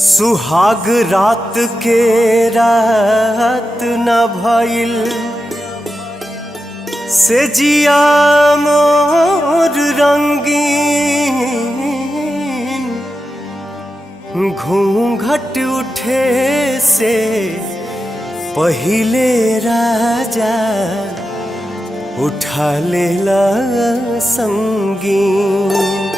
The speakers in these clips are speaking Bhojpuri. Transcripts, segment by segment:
सुहाग रात के रात न भइल से जिया मोर रंगीन। घूंघट उठे से पहिले राजा उठा लेला संगीन।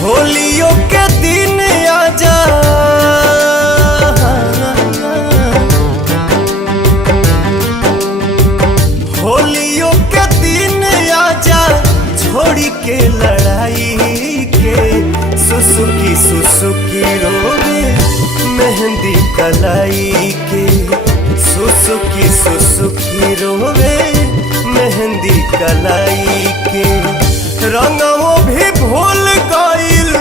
होलियों के दिन आजा, होलियों के दिन आजा, छोड़ी के लड़ाई के सुसुकी सुसुकी रोवे मेहंदी कलाई के। सुसुकी सुसुकी रोवे मेहंदी कलाई के। रंगों भी भूल गइल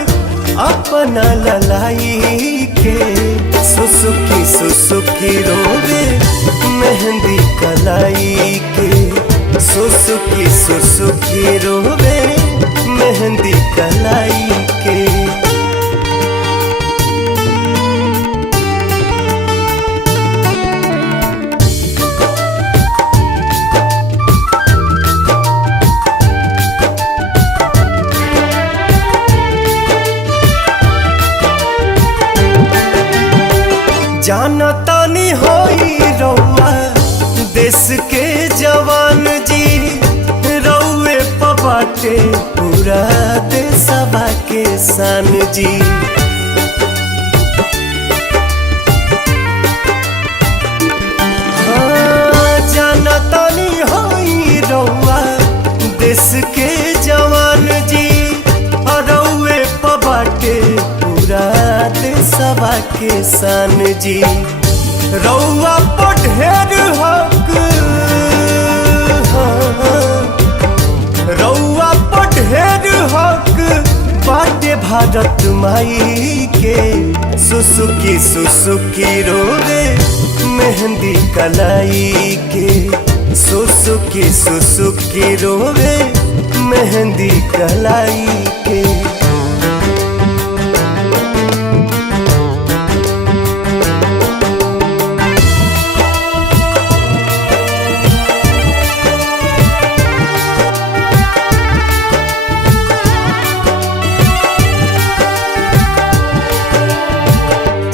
अपना ललाई के। सुसुकी सुसुकी रोवे मेहंदी कलाई के। सुसुकी सुसुकी रोवे मेहंदी कलाई के। जानतानी होई रउआ देश के जवान जी। रउए पबाटे पूरा देशवा के शान जी। हाँ, जानतानी होई रउआ देश के जवान जी। रउए पबाटे पूरा देशवा के शान जी। रउआ पर ढेर हक, रउआ पर ढेर हक बाटे भारत माई के। सुसुकी सुसुकी रोवे मेहंदी कलाई के। सुसुकी सुसुकी रोवे मेहंदी कलाई के।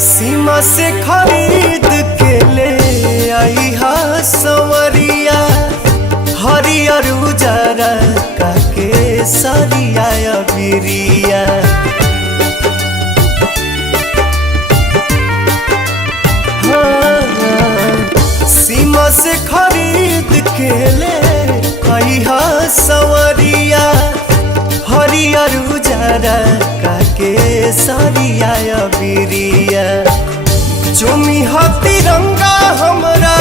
सीमा से खरीद के ले आई हा संवरिया। हरियर उजरा काके सरिया बिरिया। हाँ, सीमा से खरीद के ले आई हा संवरिया। हरियर उजरा काके सरिया बिरिया। चुमी हा तिरंगा हमरा,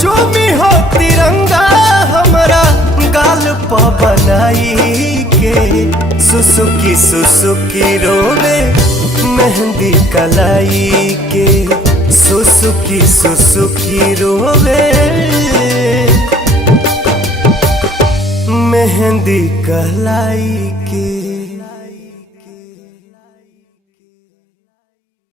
चुमी हा तिरंगा हमरा गाल प बनाई के। सुसुकी सुसुकी रोवे मेहंदी कलाई के। सुसुकी सुसुकी रोवे मेहंदी कलाई के।